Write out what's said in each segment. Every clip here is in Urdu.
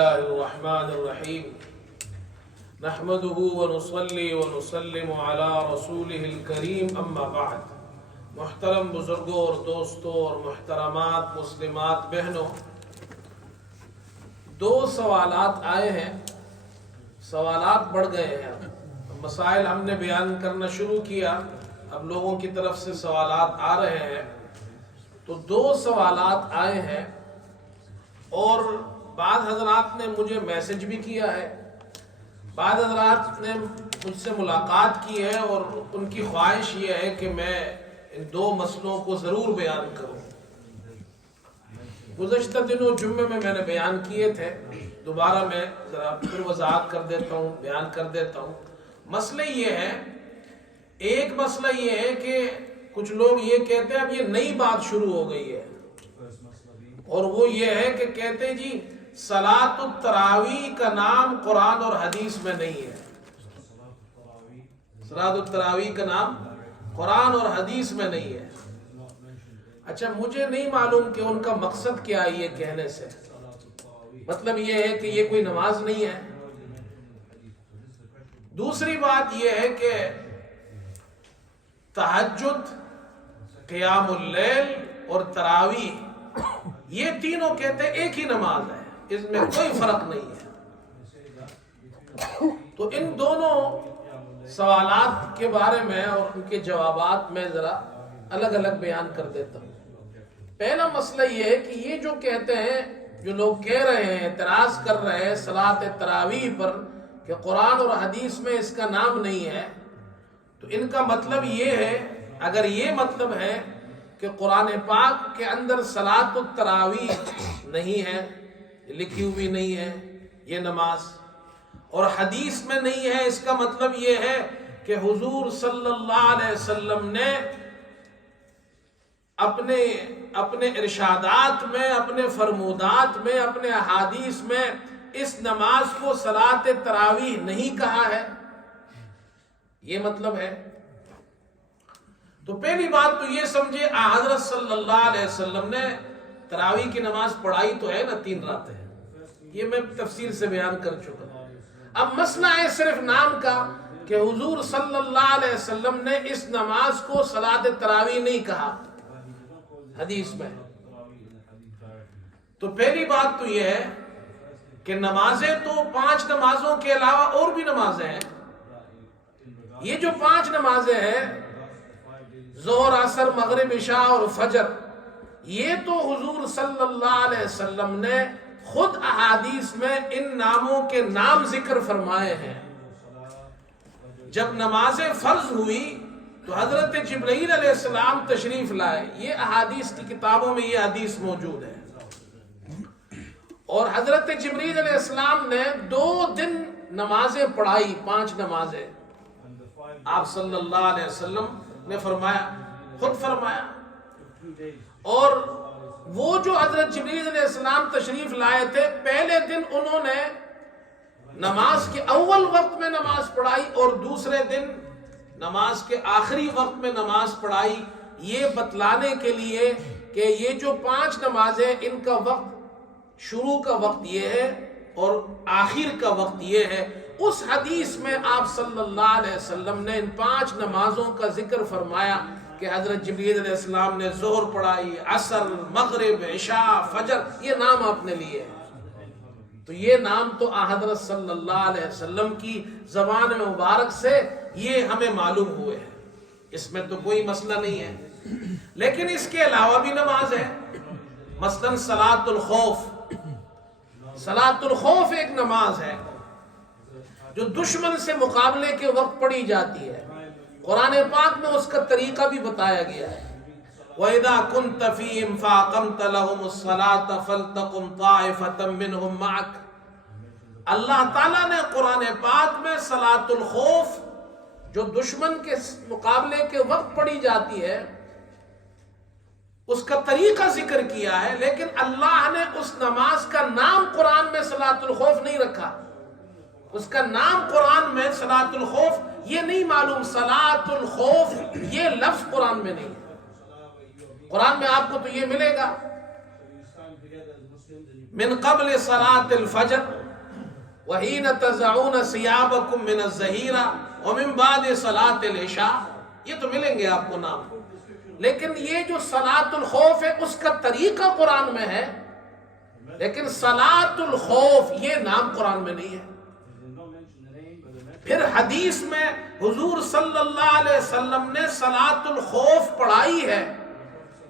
الرحمن الرحیم نحمده ونصلی ونسلم علی رسوله الکریم اما بعد. محترم بزرگوں اور دوستوں اور محترمات مسلمات بہنوں، دو سوالات آئے ہیں، سوالات بڑھ گئے ہیں، مسائل ہم نے بیان کرنا شروع کیا، اب لوگوں کی طرف سے سوالات آ رہے ہیں، تو دو سوالات آئے ہیں اور بعض حضرات نے مجھے میسج بھی کیا ہے، بعض حضرات نے مجھ سے ملاقات کی ہے اور ان کی خواہش یہ ہے کہ میں ان دو مسئلوں کو ضرور بیان کروں۔ گزشتہ دنوں جمعے میں نے بیان کیے تھے، دوبارہ میں ذرا پھر وضاحت کر دیتا ہوں، بیان کر دیتا ہوں۔ مسئلہ یہ ہے، ایک مسئلہ یہ ہے کہ کچھ لوگ یہ کہتے ہیں اب یہ نئی بات شروع ہو گئی ہے، اور وہ یہ ہے کہ کہتے ہیں جی صلاۃ التراویح کا نام قرآن اور حدیث میں نہیں ہے، صلاۃ التراویح کا نام قرآن اور حدیث میں نہیں ہے۔ اچھا، مجھے نہیں معلوم کہ ان کا مقصد کیا ہے یہ کہنے سے، مطلب یہ ہے کہ یہ کوئی نماز نہیں ہے۔ دوسری بات یہ ہے کہ تہجد، قیام اللیل اور تراویح یہ تینوں کہتے ہیں ایک ہی نماز ہے، اس میں کوئی فرق نہیں ہے۔ تو ان دونوں سوالات کے بارے میں اور ان کے جوابات میں ذرا الگ الگ بیان کر دیتا ہوں۔ پہلا مسئلہ یہ ہے کہ یہ جو کہتے ہیں، جو لوگ کہہ رہے ہیں، اعتراض کر رہے ہیں صلاۃ تراویح پر کہ قرآن اور حدیث میں اس کا نام نہیں ہے، تو ان کا مطلب یہ ہے، اگر یہ مطلب ہے کہ قرآن پاک کے اندر صلاۃ التراویح نہیں ہے، لکھی ہوئی نہیں ہے یہ نماز، اور حدیث میں نہیں ہے، اس کا مطلب یہ ہے کہ حضور صلی اللہ علیہ وسلم نے اپنے ارشادات میں، اپنے فرمودات میں، اپنے احادیث میں اس نماز کو صلاۃ تراویح نہیں کہا ہے، یہ مطلب ہے۔ تو پہلی بات تو یہ سمجھے حضرت صلی اللہ علیہ وسلم نے تراویح کی نماز پڑھائی تو ہے نا، 3 راتیں، یہ میں تفصیل سے بیان کر چکا ہوں۔ اب مسئلہ ہے صرف نام کا کہ حضور صلی اللہ علیہ وسلم نے اس نماز کو صلاۃ تراویح نہیں کہا حدیث میں۔ تو پہلی بات تو یہ ہے کہ نمازیں تو 5 نمازوں کے علاوہ اور بھی نمازیں ہیں، یہ جو 5 نمازیں ہیں، ظہر، عصر، مغرب، عشاء اور فجر، یہ تو حضور صلی اللہ علیہ وسلم نے خود احادیث میں ان ناموں کے نام ذکر فرمائے ہیں۔ جب نمازیں فرض ہوئی تو حضرت جبرائیل علیہ السلام تشریف لائے، یہ احادیث کی کتابوں میں یہ حدیث موجود ہے، اور حضرت جبرائیل علیہ السلام نے 2 دن نمازیں پڑھائی، 5 نمازیں آپ صلی اللہ علیہ وسلم نے فرمایا، خود فرمایا۔ اور وہ جو حضرت جبرائیل علیہ السلام تشریف لائے تھے، پہلے دن انہوں نے نماز کے اول وقت میں نماز پڑھائی اور دوسرے دن نماز کے آخری وقت میں نماز پڑھائی، یہ بتلانے کے لیے کہ یہ جو 5 نمازیں، ان کا وقت، شروع کا وقت یہ ہے اور آخر کا وقت یہ ہے۔ اس حدیث میں آپ صلی اللہ علیہ وسلم نے ان 5 نمازوں کا ذکر فرمایا کہ حضرت جبرائیل علیہ السلام نے ظہر پڑھائی، عصر، مغرب، عشاء، فجر، یہ نام آپ نے لیے ہیں۔ تو یہ نام تو حضرت صلی اللہ علیہ وسلم کی زبان مبارک سے یہ ہمیں معلوم ہوئے ہیں، اس میں تو کوئی مسئلہ نہیں ہے۔ لیکن اس کے علاوہ بھی نماز ہے، مثلا صلاۃ الخوف۔ صلاۃ الخوف ایک نماز ہے جو دشمن سے مقابلے کے وقت پڑھی جاتی ہے، قرآن پاک میں اس کا طریقہ بھی بتایا گیا ہے۔ وَإِذَا كُنْتَ فِيهِمْ فَأَقَمْتَ لَهُمُ الصَّلَاةَ فَلْتَقُمْ طَائِفَةٌ مِّنْهُمْ مَعَكَ۔ اللہ تعالیٰ نے قرآن پاک میں صلاۃ الخوف، جو دشمن کے مقابلے کے وقت پڑھی جاتی ہے، اس کا طریقہ ذکر کیا ہے، لیکن اللہ نے اس نماز کا نام قرآن میں صلاۃ الخوف نہیں رکھا، اس کا نام قرآن میں صلاۃ الخوف یہ نہیں معلوم، صلاۃ الخوف یہ لفظ قرآن میں نہیں ہے۔ قرآن میں آپ کو تو یہ ملے گا، من قبل صلاۃ الفجر وحین تضعون ثیابکم من الظہیرہ ومن بعد صلاۃ العشاء، یہ تو ملیں گے آپ کو نام، لیکن یہ جو صلاۃ الخوف ہے اس کا طریقہ قرآن میں ہے، لیکن صلاۃ الخوف یہ نام قرآن میں نہیں ہے۔ پھر حدیث میں حضور صلی اللہ علیہ وسلم نے صلاۃ الخوف پڑھائی ہے،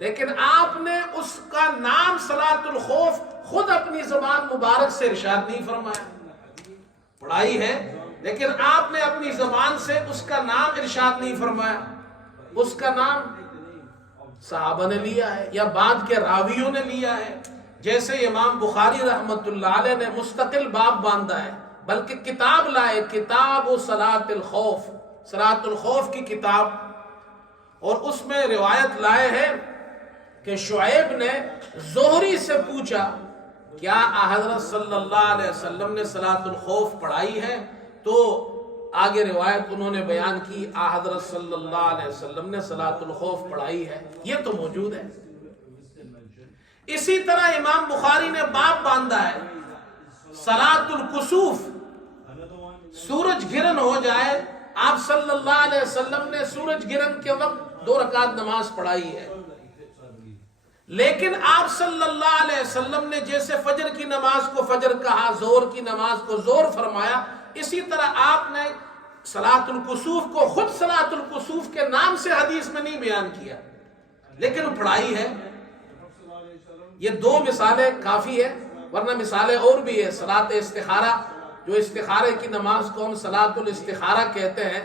لیکن آپ نے اس کا نام صلاۃ الخوف خود اپنی زبان مبارک سے ارشاد نہیں فرمایا۔ پڑھائی ہے لیکن آپ نے اپنی زبان سے اس کا نام ارشاد نہیں فرمایا، اس کا نام صحابہ نے لیا ہے یا بعد کے راویوں نے لیا ہے، جیسے امام بخاری رحمت اللہ علیہ نے مستقل باب باندھا ہے، بلکہ کتاب لائے، کتاب صلاۃ الخوف، صلاۃ الخوف کی کتاب، اور اس میں روایت لائے ہیں کہ شعیب نے زہری سے پوچھا کیا حضرت صلی اللہ علیہ وسلم نے صلاۃ الخوف پڑھائی ہے، تو آگے روایت انہوں نے بیان کی حضرت صلی اللہ علیہ وسلم نے صلاۃ الخوف پڑھائی ہے، یہ تو موجود ہے۔ اسی طرح امام بخاری نے باب باندھا ہے صلاۃ الکسوف، سورج گرہن ہو جائے، آپ صلی اللہ علیہ وسلم نے سورج گرہن کے وقت 2 رکعت نماز پڑھائی ہے، لیکن آپ صلی اللہ علیہ وسلم نے جیسے فجر کی نماز کو فجر کہا، زور کی نماز کو زور فرمایا، اسی طرح آپ نے صلاۃ الکسوف کو خود صلاۃ الکسوف کے نام سے حدیث میں نہیں بیان کیا، لیکن پڑھائی ہے۔ یہ 2 مثالیں کافی ہے، ورنہ مثالیں اور بھی ہے۔ صلاۃ استخارہ، جو استخارے کی نماز کو ہم صلاۃ الاستخارہ کہتے ہیں،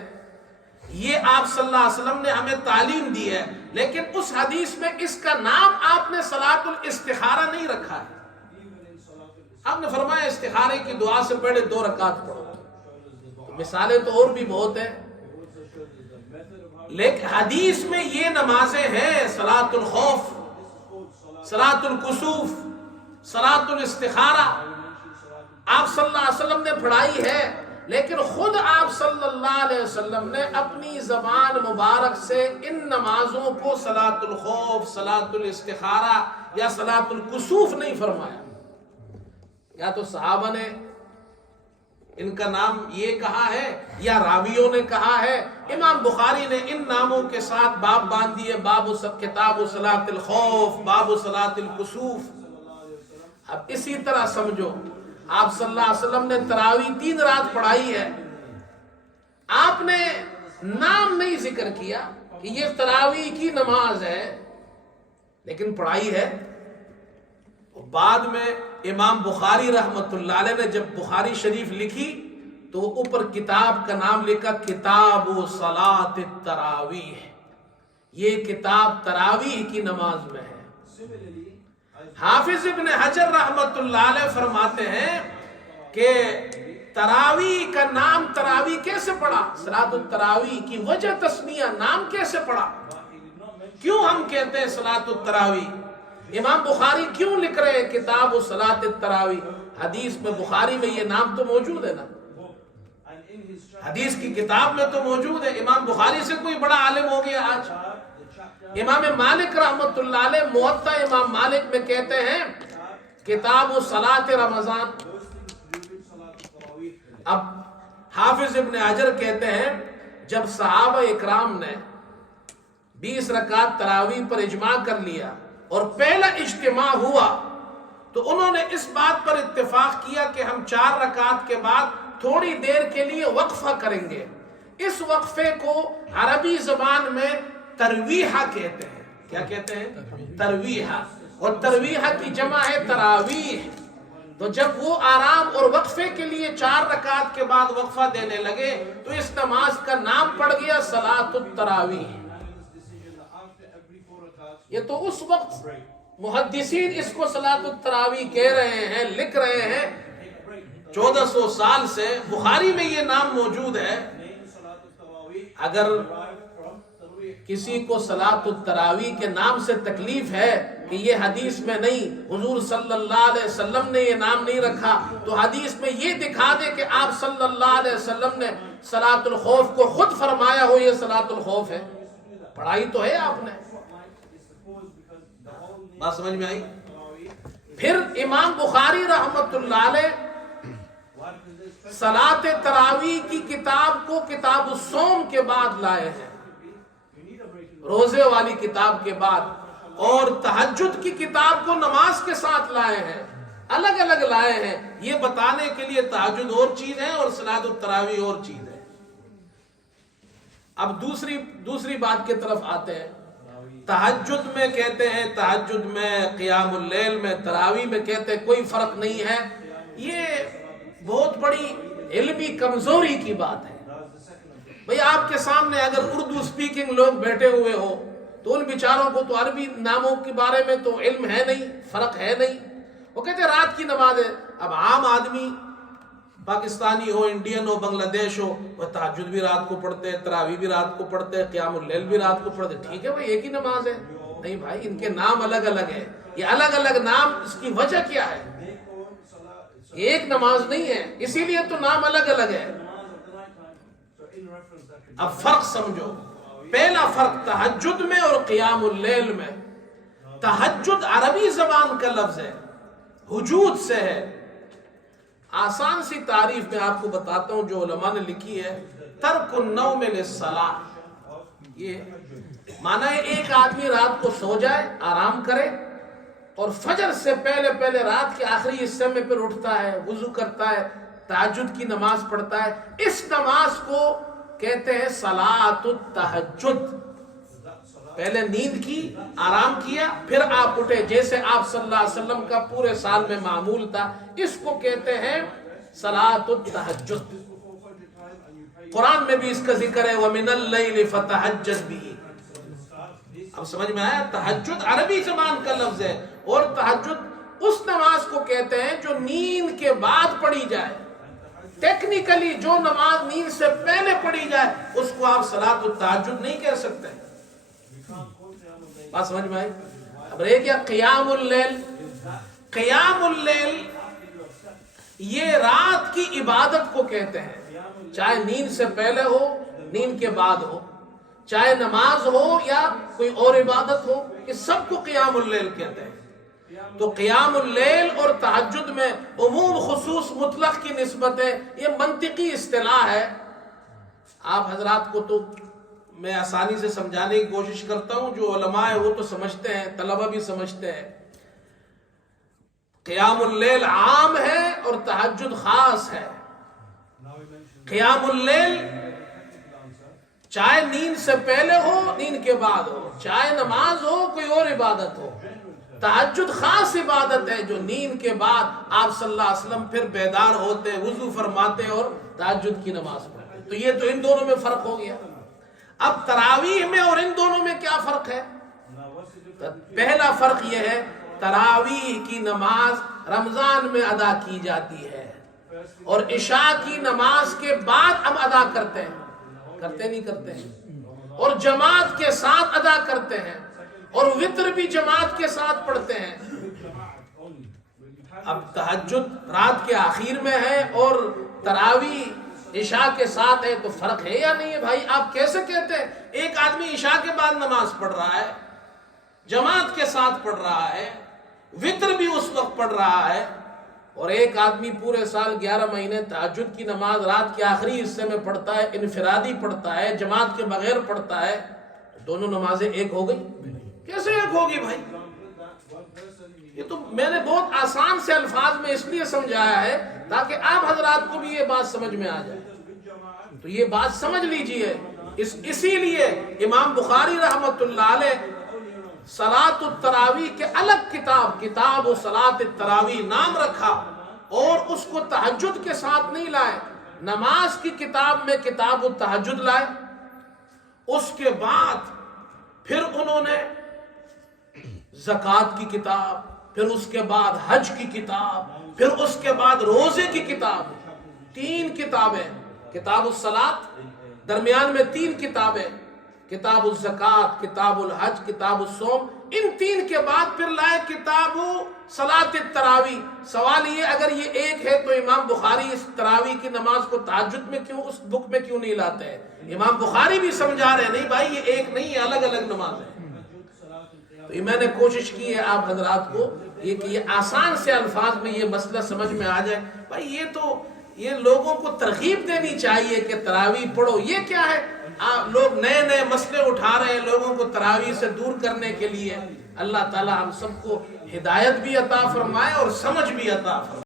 یہ آپ صلی اللہ علیہ وسلم نے ہمیں تعلیم دی ہے، لیکن اس حدیث میں اس کا نام آپ نے صلاۃ الاستخارہ نہیں رکھا ہے۔ آپ نے فرمایا استخارے کی دعا سے پہلے 2 رکعت پڑھو۔ تو مثالیں تو اور بھی بہت ہیں، لیکن حدیث میں یہ نمازیں ہیں، صلاۃ الخوف، صلاۃ الکسوف، صلاۃ الاستخارہ، آپ صلی اللہ علیہ وسلم نے پڑھائی ہے، لیکن خود آپ صلی اللہ علیہ وسلم نے اپنی زبان مبارک سے ان نمازوں کو صلاۃ الخوف، صلاۃ الاستخارہ یا صلاۃ الکسوف نہیں فرمایا۔ یا تو صحابہ نے ان کا نام یہ کہا ہے یا راویوں نے کہا ہے، امام بخاری نے ان ناموں کے ساتھ باب باندھ دیے، باب کتاب صلاۃ الخوف، باب صلاۃ الکسوف۔ اب اسی طرح سمجھو، آپ صلی اللہ علیہ وسلم نے تراویح 3 رات پڑھائی ہے، آپ نے نام نہیں ذکر کیا کہ یہ تراویح کی نماز ہے، لیکن پڑھائی ہے۔ بعد میں امام بخاری رحمت اللہ علیہ نے جب بخاری شریف لکھی تو وہ اوپر کتاب کا نام لکھا کتاب صلاۃ التراویح، یہ کتاب تراویح کی نماز میں ہے۔ حافظ ابن حجر رحمت اللہ علیہ فرماتے ہیں کہ تراویح کا نام تراویح کیسے پڑا، صلاۃ التراویح کی وجہ تسمیہ، نام کیسے پڑا، کیوں ہم کہتے ہیں صلاۃ التراویح، امام بخاری کیوں لکھ رہے ہیں کتاب صلاۃ التراویح، حدیث میں بخاری میں یہ نام تو موجود ہے نا، حدیث کی کتاب میں تو موجود ہے، امام بخاری سے کوئی بڑا عالم ہو گیا آج۔ امام مالک رحمت اللہ علیہ موطا امام مالک میں کہتے ہیں کتاب صلاۃ رمضان۔ اب حافظ ابن حجر کہتے ہیں جب صحابہ اکرام نے 20 رکعت تراویح پر اجماع کر لیا اور پہلا اجتماع ہوا تو انہوں نے اس بات پر اتفاق کیا کہ ہم 4 رکعت کے بعد تھوڑی دیر کے لیے وقفہ کریں گے۔ اس وقفے کو عربی زبان میں ترویحہ کہتے ہیں۔ کیا کہتے ہیں؟ ترویحہ، اور ترویحہ کی جمع ہے تراویح۔ تو جب وہ آرام اور وقفے کے لیے 4 رکعت کے بعد وقفہ دینے لگے تو اس نماز کا نام پڑ گیا صلاۃ التراویح۔ یہ تو اس وقت محدثین اس کو صلاۃ التراویح کہہ رہے ہیں، لکھ رہے ہیں 1400 سال سے بخاری میں یہ نام موجود ہے۔ اگر کسی کو صلاۃ التراویح کے نام سے تکلیف ہے کہ یہ حدیث میں نہیں، حضور صلی اللہ علیہ وسلم نے یہ نام نہیں رکھا، تو حدیث میں یہ دکھا دے کہ آپ صلی اللہ علیہ وسلم نے صلاۃ الخوف کو خود فرمایا ہو یہ صلاۃ الخوف ہے، پڑھائی تو ہے آپ نے۔ بات سمجھ میں آئی؟ پھر امام بخاری رحمت اللہ علیہ صلاۃ تراویح کی کتاب کو کتاب الصوم کے بعد لائے ہیں، روزے والی کتاب کے بعد، اور تہجد کی کتاب کو نماز کے ساتھ لائے ہیں، الگ الگ لائے ہیں، یہ بتانے کے لیے تہجد اور چیز ہے اور صلاۃ التراویح اور چیز ہے۔ اب دوسری بات کی طرف آتے ہیں۔ تہجد میں کہتے ہیں، تہجد میں، قیام اللیل میں، تراویح میں کہتے ہیں کوئی فرق نہیں ہے، یہ بہت بڑی علمی کمزوری کی بات ہے۔ بھئی آپ کے سامنے اگر اردو سپیکنگ لوگ بیٹھے ہوئے ہو تو ان بیچاروں کو تو عربی ناموں کے بارے میں تو علم ہے نہیں، فرق ہے نہیں، وہ کہتے ہیں رات کی نماز ہے۔ اب عام آدمی پاکستانی ہو، انڈین ہو، بنگلہ دیش ہو، وہ تہجد بھی رات کو پڑھتے ہیں، تراویح بھی رات کو پڑھتے ہیں، قیام اللیل بھی رات کو پڑھتے ہیں، ٹھیک ہے بھائی ایک ہی نماز ہے۔ نہیں بھائی، ان کے نام الگ الگ ہے، یہ الگ الگ نام، اس کی وجہ کیا ہے؟ ایک نماز نہیں ہے، اسی لیے تو نام الگ الگ ہے۔ اب فرق سمجھو، پہلا فرق تہجد میں اور قیام اللیل میں۔ تہجد عربی زبان کا لفظ ہے، ہجود سے ہے۔ آسان سی تعریف میں آپ کو بتاتا ہوں جو علماء نے لکھی ہے، ترک النوم للصلاۃ، یہ معنی ہے ایک آدمی رات کو سو جائے، آرام کرے، اور فجر سے پہلے رات کے آخری حصے میں پھر اٹھتا ہے، وضو کرتا ہے، تہجد کی نماز پڑھتا ہے، اس نماز کو کہتے ہیں صلاۃ التہجد۔ پہلے نیند کی، آرام کیا، پھر آپ اٹھے، جیسے آپ صلی اللہ علیہ وسلم کا پورے سال میں معمول تھا، اس کو کہتے ہیں صلاۃ التہجد۔ قرآن میں بھی اس کا ذکر ہے، وَمِنَ اللَّيْلِ فَتَہَجَّدْ بِهِ۔ اب سمجھ میں آیا، تہجد عربی زبان کا لفظ ہے، اور تہجد اس نماز کو کہتے ہیں جو نیند کے بعد پڑھی جائے۔ ٹیکنیکلی جو نماز نیند سے پہلے پڑھی جائے اس کو آپ صلاۃ التہجد نہیں کہہ سکتے۔ بات سمجھ میں آئی؟ اب رہ گیا قیام اللیل۔ قیام اللیل یہ رات کی عبادت کو کہتے ہیں، چاہے نیند سے پہلے ہو، نیند کے بعد ہو، چاہے نماز ہو یا کوئی اور عبادت ہو، یہ سب کو قیام اللیل کہتے ہیں۔ تو قیام اللیل اور تہجد میں عموم خصوص مطلق کی نسبت ہے، یہ منطقی اصطلاح ہے۔ آپ حضرات کو تو میں آسانی سے سمجھانے کی کوشش کرتا ہوں، جو علماء ہیں وہ تو سمجھتے ہیں، طلبہ بھی سمجھتے ہیں۔ قیام اللیل عام ہے اور تہجد خاص ہے۔ قیام اللیل چاہے نیند سے پہلے ہو، نیند کے بعد ہو، چاہے نماز ہو، کوئی اور عبادت ہو۔ تہجد خاص عبادت ہے جو نیند کے بعد آپ صلی اللہ علیہ وسلم پھر بیدار ہوتے، وضو فرماتے اور تہجد کی نماز پڑھتے۔ تو یہ تو ان دونوں میں فرق ہو گیا۔ اب تراویح میں اور ان دونوں میں کیا فرق ہے؟ پہلا فرق یہ ہے، تراویح کی نماز رمضان میں ادا کی جاتی ہے اور عشاء کی نماز کے بعد ہم ادا کرتے ہیں، کرتے نہیں کرتے ہیں، اور جماعت کے ساتھ ادا کرتے ہیں، اور وتر بھی جماعت کے ساتھ پڑھتے ہیں۔ اب تہجد رات کے آخر میں ہے اور تراویح عشاء کے ساتھ ہے، تو فرق ہے یا نہیں ہے بھائی؟ آپ کیسے کہتے ہیں ایک آدمی عشاء کے بعد نماز پڑھ رہا ہے، جماعت کے ساتھ پڑھ رہا ہے، وتر بھی اس وقت پڑھ رہا ہے، اور ایک آدمی پورے سال 11 مہینے تہجد کی نماز رات کے آخری حصے میں پڑھتا ہے، انفرادی پڑھتا ہے، جماعت کے بغیر پڑھتا ہے، دونوں نمازیں ایک ہو گئی؟ کیسے ایک ہوگی بھائی؟ یہ تو میں نے بہت آسان سے الفاظ میں اس لیے سمجھایا ہے تاکہ آپ حضرات کو بھی یہ بات سمجھ میں آ جائے۔ تو یہ بات سمجھ لیجئے، اسی لیے امام بخاری رحمت اللہ علیہ صلاۃ التراویح کے الگ کتاب و صلاۃ التراویح نام رکھا، اور اس کو تہجد کے ساتھ نہیں لائے، نماز کی کتاب میں کتاب التہجد لائے۔ اس کے بعد پھر انہوں نے زکوٰۃ کی کتاب، پھر اس کے بعد حج کی کتاب، پھر اس کے بعد روزے کی کتاب، 3 کتابیں، کتاب الصلاۃ، درمیان میں 3 کتابیں، کتاب الزکوٰۃ، کتاب الحج، کتاب الصوم، ان 3 کے بعد پھر لائے کتاب صلاۃ التراویح۔ سوال یہ، اگر یہ ایک ہے تو امام بخاری اس تراویح کی نماز کو تہجد میں کیوں، اس بک میں کیوں نہیں لاتے ہیں؟ امام بخاری بھی سمجھا رہے ہیں نہیں بھائی یہ ایک نہیں ہے، الگ الگ نماز ہے۔ تو میں نے کوشش کی ہے آپ حضرات کو یہ آسان سے الفاظ میں یہ مسئلہ سمجھ میں آ جائے، بھائی یہ لوگوں کو ترغیب دینی چاہیے کہ تراویح پڑھو. یہ کیا ہے؟ لوگ نئے نئے مسئلے اٹھا رہے ہیں لوگوں کو تراویح سے دور کرنے کے لیے. اللہ تعالی ہم سب کو ہدایت بھی عطا فرمائے اور سمجھ بھی عطا فرمائے.